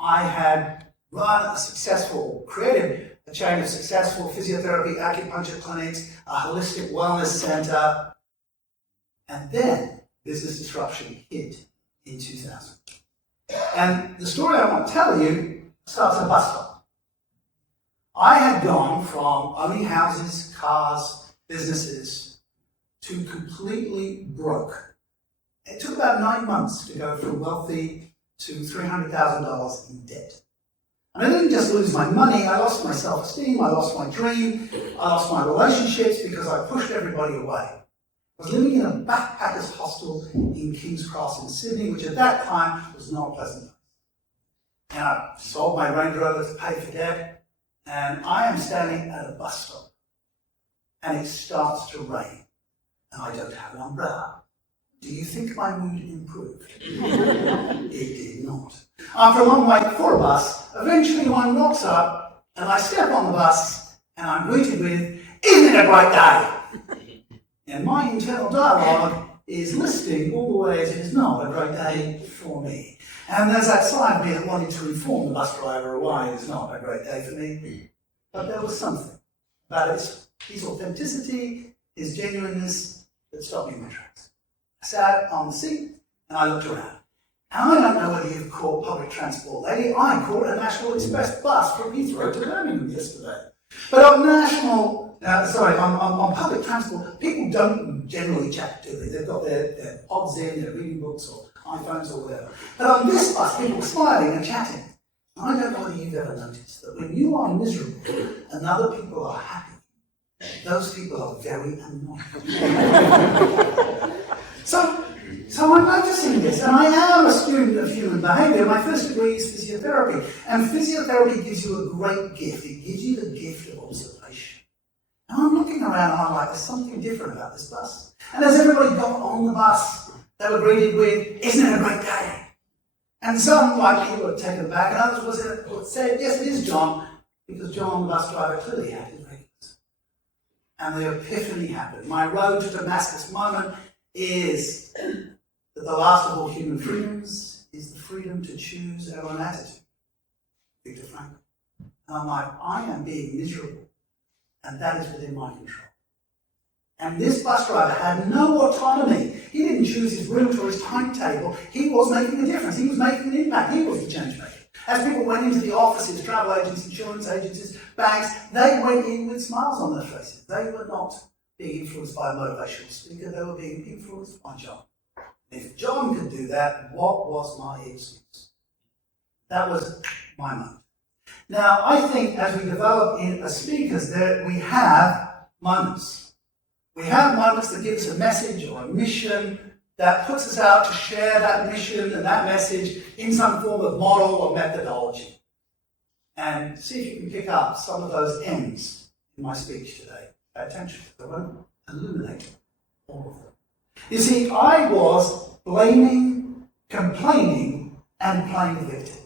I had run created a chain of successful physiotherapy, acupuncture clinics, a holistic wellness center, and then business disruption hit in 2000. And the story I want to tell you starts at a bus stop. I had gone from owning houses, cars, businesses, to completely broke. It took about 9 months to go from wealthy to $300,000 in debt. And I didn't just lose my money, I lost my self-esteem, I lost my dream, I lost my relationships because I pushed everybody away. I was living in a backpackers hostel in King's Cross in Sydney, which at that time was not a pleasant place. And I sold my Range Rover to pay for debt, and I am standing at a bus stop, and it starts to rain, and I don't have an umbrella. Do you think my mood improved? It did not. After a long wait for a bus, eventually one rocks up, and I step on the bus, and I'm greeted with, "Isn't it a great day?" And my internal dialogue is listing all the ways it is not a great day for me. And there's that side of me that wanted to inform the bus driver why it is not a great day for me. But there was something about his authenticity, his genuineness, that stopped me in my tracks. I sat on the seat and I looked around. And I don't know whether you've caught public transport lately. I caught a National Express bus from Heathrow to Birmingham yesterday. But on public transport, people don't generally chat, do they? They've got their pods in, their reading books or iPhones or whatever. But on this bus, people are smiling and chatting. I don't know whether you've ever noticed that when you are miserable and other people are happy, those people are very annoying. So I'm noticing this, and I am a student of human behavior. My first degree is physiotherapy, and physiotherapy gives you a great gift. It gives you the gift of observation. And I'm looking around and I'm like, there's something different about this bus. And as everybody got on the bus, they were greeted with, "Isn't it a great day?" And some, like people, were taken aback, and others would say, "Yes, it is, John," because John, the bus driver, clearly had his records. And the epiphany happened. My road to Damascus moment is that the last of all human freedoms is the freedom to choose our own attitude. Viktor Frankl. And I'm like, I am being miserable, and that is within my control. And this bus driver had no autonomy. He didn't choose his route or his timetable. He was making a difference. He was making an impact. He was the change maker. As people went into the offices, travel agents, insurance agencies, banks, they went in with smiles on their faces. They were not being influenced by a motivational speaker. They were being influenced by John. If John could do that, what was my excuse? That was my moment. Now, I think as we develop as speakers, we have moments. We have moments that give us a message or a mission that puts us out to share that mission and that message in some form of model or methodology. And see if you can pick up some of those ends in my speech today. Pay attention, I won't illuminate all of them. You see, I was blaming, complaining, and playing the victim.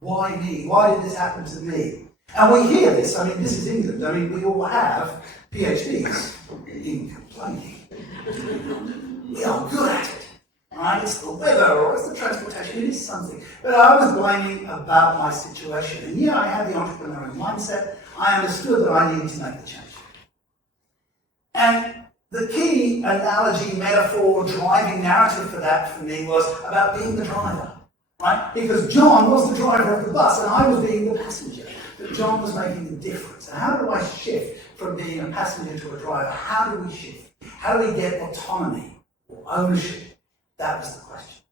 Why me? Why did this happen to me? And we hear this. I mean, this is England. I mean, we all have PhDs in complaining. We are good at it. Right? It's the weather or it's the transportation. It is something. But I was blaming about my situation. And yeah, I had the entrepreneurial mindset. I understood that I needed to make the change. And the key analogy, metaphor, driving narrative for that for me was about being the driver. Right? Because John was the driver of the bus and I was being the passenger. But John was making the difference. And how do I shift from being a passenger to a driver? How do we shift? How do we get autonomy or ownership? That was the question.